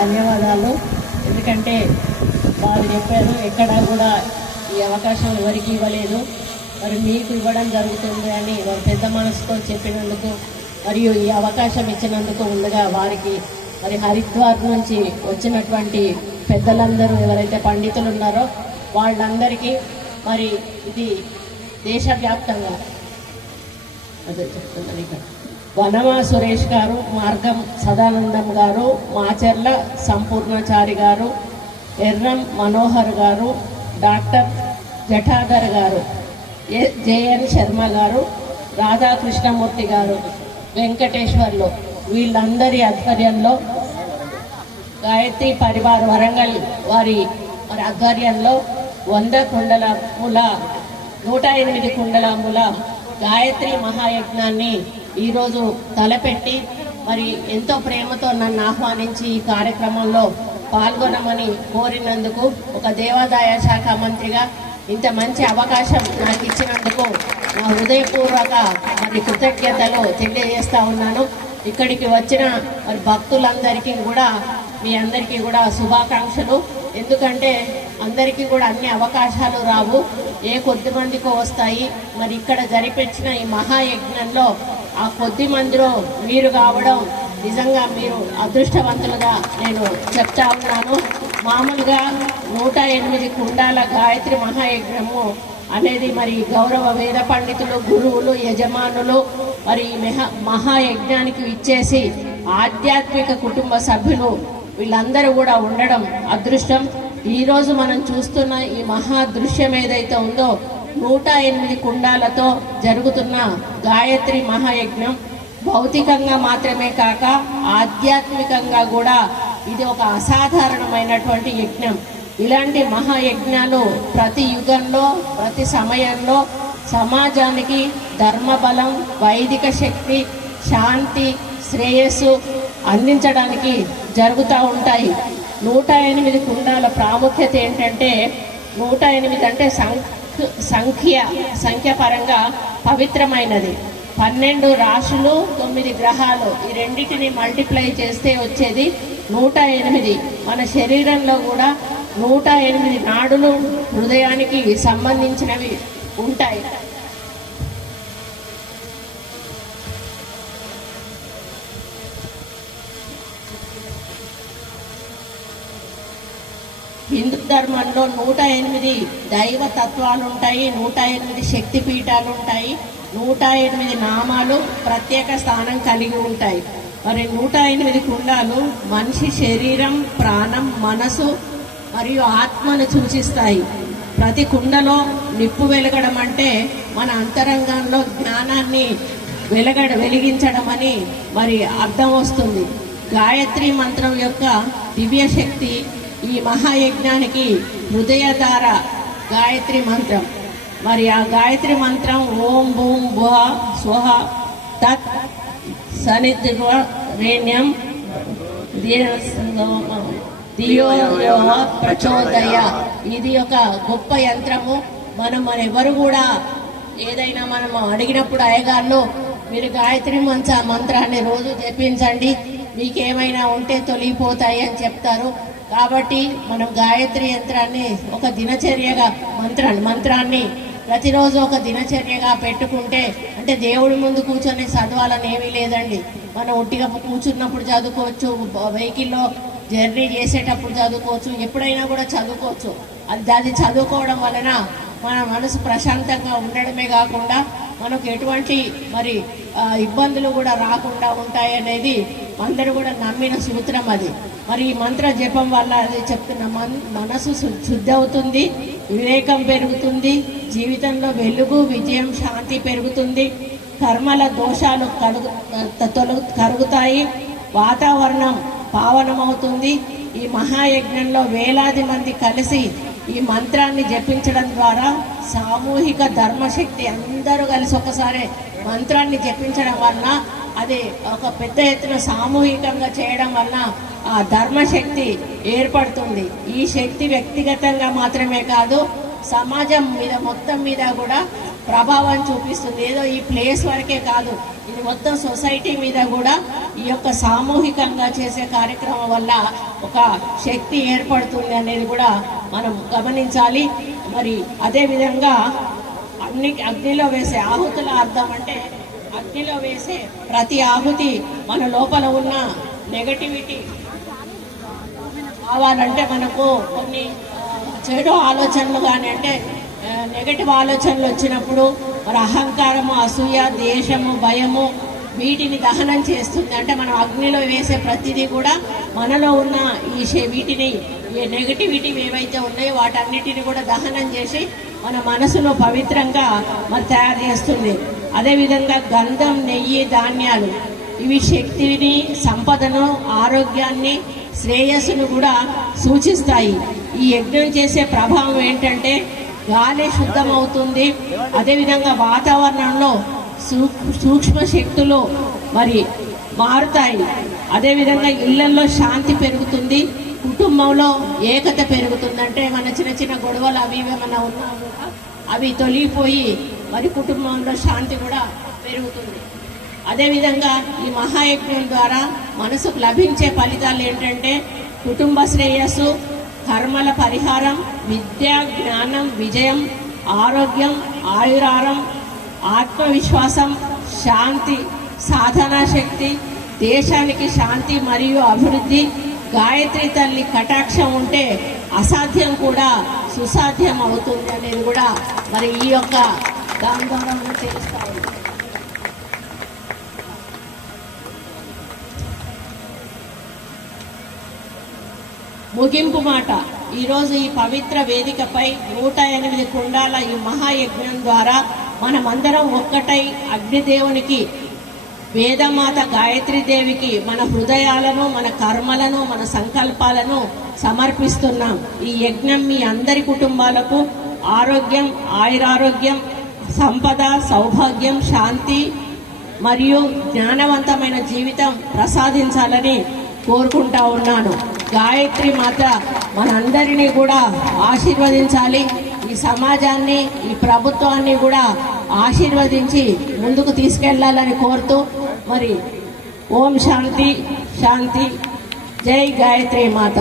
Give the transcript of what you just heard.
ధన్యవాదాలు. ఎందుకంటే వారు చెప్పారు ఎక్కడా కూడా ఈ అవకాశం ఎవరికి ఇవ్వలేదు, మరి మీకు ఇవ్వడం జరుగుతుంది అని వారు పెద్ద మనసుతో చెప్పినందుకు మరియు ఈ అవకాశం ఇచ్చినందుకు ముందుగా వారికి మరి హరిద్వార్ నుంచి వచ్చినటువంటి పెద్దలందరూ ఎవరైతే పండితులు ఉన్నారో వాళ్ళందరికీ మరి ఇది దేశవ్యాప్తంగా అదే చెప్తున్నారు. ఇక్కడ వనమా సురేష్ గారు, మార్గం సదానందం గారు, మాచర్ల సంపూర్ణచారి గారు, ఎర్రం మనోహర్ గారు, డాక్టర్ జఠాధర్ గారు, జేఎన్ శర్మ గారు, రాధాకృష్ణమూర్తి గారు, వెంకటేశ్వర్లు వీళ్ళందరి ఆధ్వర్యంలో గాయత్రి పరివార్ వరంగల్ వారి ఆధ్వర్యంలో 100 కుండలముల 108 కుండలముల గాయత్రి మహాయజ్ఞాన్ని ఈరోజు తలపెట్టి మరి ఎంతో ప్రేమతో నన్ను ఆహ్వానించి ఈ కార్యక్రమంలో పాల్గొనమని కోరినందుకు ఒక దేవాదాయ శాఖ మంత్రిగా ఇంత మంచి అవకాశం నాకు ఇచ్చినందుకు నా హృదయపూర్వక మరి కృతజ్ఞతలు తెలియజేస్తా ఉన్నాను. ఇక్కడికి వచ్చిన మరి భక్తులందరికీ కూడా మీ అందరికీ కూడా శుభాకాంక్షలు. ఎందుకంటే అందరికీ కూడా అన్ని అవకాశాలు రావు, ఏ కొద్ది మందికో వస్తాయి. మరి ఇక్కడ జరిపించిన ఈ మహాయజ్ఞంలో ఆ కొద్ది మందిలో మీరు కావడం నిజంగా మీరు అదృష్టవంతులుగా నేను చెప్తా ఉన్నాను. మామూలుగా 108 కుండాల గాయత్రి మహాయజ్ఞము అనేది మరి గౌరవ వేద పండితులు, గురువులు, యజమానులు మరి మహాయజ్ఞానికి ఇచ్చేసి ఆధ్యాత్మిక కుటుంబ సభ్యులు వీళ్ళందరూ కూడా ఉండడం అదృష్టం. ఈరోజు మనం చూస్తున్న ఈ మహా దృశ్యం ఏదైతే ఉందో 108 కుండాలతో జరుగుతున్న గాయత్రి మహాయజ్ఞం భౌతికంగా మాత్రమే కాక ఆధ్యాత్మికంగా కూడా ఇది ఒక అసాధారణమైనటువంటి యజ్ఞం. ఇలాంటి మహాయజ్ఞాలు ప్రతి యుగంలో ప్రతి సమయంలో సమాజానికి ధర్మబలం, వైదిక శక్తి, శాంతి, శ్రేయస్సు అందించడానికి జరుగుతూ ఉంటాయి. 108 కుండాల ప్రాముఖ్యత ఏంటంటే 108 అంటే సంఖ్య పరంగా పవిత్రమైనది. 12 రాశులు, 9 గ్రహాలు ఈ రెండింటిని మల్టిప్లై చేస్తే వచ్చేది 108. మన శరీరంలో కూడా 108 నాడులు హృదయానికి సంబంధించినవి ఉంటాయి. హిందూ ధర్మంలో 108 దైవ తత్వాలు ఉంటాయి, 108 శక్తి పీఠాలు ఉంటాయి, 108 నామాలు ప్రత్యేక స్థానం కలిగి ఉంటాయి. మరి 108 కుండాలు మనిషి శరీరం, ప్రాణం, మనసు మరియు ఆత్మను సూచిస్తాయి. ప్రతి కుండలో నిప్పు వెలగడం అంటే మన అంతరంగంలో జ్ఞానాన్ని వెలిగించడం అని మరి అర్థం వస్తుంది. గాయత్రి మంత్రం యొక్క దివ్య శక్తి ఈ మహాయజ్ఞానికి హృదయధార గాయత్రి మంత్రం. మరి ఆ గాయత్రి మంత్రం ఓం భూం భువ స్వహ తత్ సనిధ్రేణ్యం దియో ప్రచోదయ. ఇది ఒక గొప్ప యంత్రము. మనం ఎవరు కూడా ఏదైనా మనం అడిగినప్పుడు అయ్యగారులు మీరు గాయత్రి మంత్రాన్ని రోజు జపించండి, మీకేమైనా ఉంటే తొలగిపోతాయి అని చెప్తారు. కాబట్టి మనం గాయత్రి యంత్రాన్ని ఒక దినచర్యగా మంత్రాన్ని ప్రతిరోజు ఒక దినచర్యగా పెట్టుకుంటే, అంటే దేవుడి ముందు కూర్చొని చదవాలని ఏమీ లేదండి. మనం ఒట్టిగా కూర్చున్నప్పుడు చదువుకోవచ్చు, వెహికల్లో జర్నీ చేసేటప్పుడు చదువుకోవచ్చు, ఎప్పుడైనా కూడా చదువుకోవచ్చు. అది చదువుకోవడం వలన మన మనసు ప్రశాంతంగా ఉండడమే కాకుండా మనకు ఎటువంటి మరి ఇబ్బందులు కూడా రాకుండా ఉంటాయి అనేది అందరూ కూడా నమ్మిన సూత్రం అది. మరి ఈ మంత్ర జపం వల్ల అది చెప్తున్న మనసు శుద్ధి అవుతుంది, వివేకం పెరుగుతుంది, జీవితంలో వెలుగు, విజయం, శాంతి పెరుగుతుంది, కర్మల దోషాలు కరుగుతాయి, వాతావరణం పావనమవుతుంది. ఈ మహాయజ్ఞంలో వేలాది మంది కలిసి ఈ మంత్రాన్ని జపించడం ద్వారా సామూహిక ధర్మశక్తి అందరూ కలిసి ఒకసారి మంత్రాన్ని జపించడం వలన అది ఒక పెద్ద ఎత్తున సామూహికంగా చేయడం వలన ఆ ధర్మశక్తి ఏర్పడుతుంది. ఈ శక్తి వ్యక్తిగతంగా మాత్రమే కాదు, సమాజం మీద మొత్తం మీద కూడా ప్రభావం చూపిస్తుంది. ఏదో ఈ ప్లేస్ వరకే కాదు, ఇది మొత్తం సొసైటీ మీద కూడా ఈ యొక్క సామూహికంగా చేసే కార్యక్రమం వల్ల ఒక శక్తి ఏర్పడుతుంది అనేది కూడా మనం గమనించాలి. మరి అదేవిధంగా అగ్నిలో వేసే ఆహుతుల అర్థం అంటే, అగ్నిలో వేసే ప్రతి ఆహుతి మన లోపల ఉన్న నెగటివిటీ కావాలంటే మనకు కొన్ని చెడు ఆలోచనలు కానీ, అంటే నెగటివ్ ఆలోచనలు వచ్చినప్పుడు మరి అహంకారము, అసూయ, ద్వేషము, భయము వీటిని దహనం చేస్తుంది. అంటే మనం అగ్నిలో వేసే ప్రతిదీ కూడా మనలో ఉన్న వీటిని నెగటివిటీ ఏవైతే ఉన్నాయో వాటన్నిటిని కూడా దహనం చేసి మన మనసులో పవిత్రంగా మరి తయారు చేస్తుంది. అదేవిధంగా గంధం, నెయ్యి, ధాన్యాలు ఇవి శక్తిని, సంపదను, ఆరోగ్యాన్ని, శ్రేయస్సును కూడా సూచిస్తాయి. ఈ యజ్ఞం చేసే ప్రభావం ఏంటంటే గాలి శుద్ధమవుతుంది. అదేవిధంగా వాతావరణంలో సూక్ష్మ శక్తులు మరి మారుతాయి. అదేవిధంగా ఇళ్లలో శాంతి పెరుగుతుంది, కుటుంబంలో ఏకత పెరుగుతుంది. అంటే మన చిన్న చిన్న గొడవలు అవి ఏమైనా ఉన్నా కూడా అవి తొలగిపోయి మరి కుటుంబంలో శాంతి కూడా పెరుగుతుంది. అదేవిధంగా ఈ మహాయజ్ఞం ద్వారా మనసుకు లభించే ఫలితాలు ఏంటంటే కుటుంబ శ్రేయస్సు, కర్మల పరిహారం, విద్య, జ్ఞానం, విజయం, ఆరోగ్యం, ఆయురారం, ఆత్మవిశ్వాసం, శాంతి, సాధనా శక్తి, దేశానికి శాంతి మరియు అభివృద్ధి. గాయత్రి తల్లి కటాక్షం ఉంటే అసాధ్యం కూడా సుసాధ్యం అవుతుంది అనేది కూడా మరి ఈ యొక్క దాని ద్వారా మనం తెలుస్తాము. ముగింపు మాట. ఈరోజు ఈ పవిత్ర వేదికపై 108 కుండాల ఈ మహాయజ్ఞం ద్వారా మనమందరం ఒక్కటై అగ్నిదేవునికి, వేదమాత గాయత్రీదేవికి మన హృదయాలను, మన కర్మలను, మన సంకల్పాలను సమర్పిస్తున్నాం. ఈ యజ్ఞం మీ అందరి కుటుంబాలకు ఆరోగ్యం, ఆయురారోగ్యం, సంపద, సౌభాగ్యం, శాంతి మరియు జ్ఞానవంతమైన జీవితం ప్రసాదించాలని కోరుకుంటా ఉన్నాను. గాయత్రి మాత మనందరినీ కూడా ఆశీర్వదించాలి. ఈ సమాజాన్ని, ఈ ప్రభుత్వాన్ని కూడా ఆశీర్వదించి ముందుకు తీసుకెళ్లాలని కోరుతూ మరి ఓం శాంతి శాంతి. జై గాయత్రి మాత.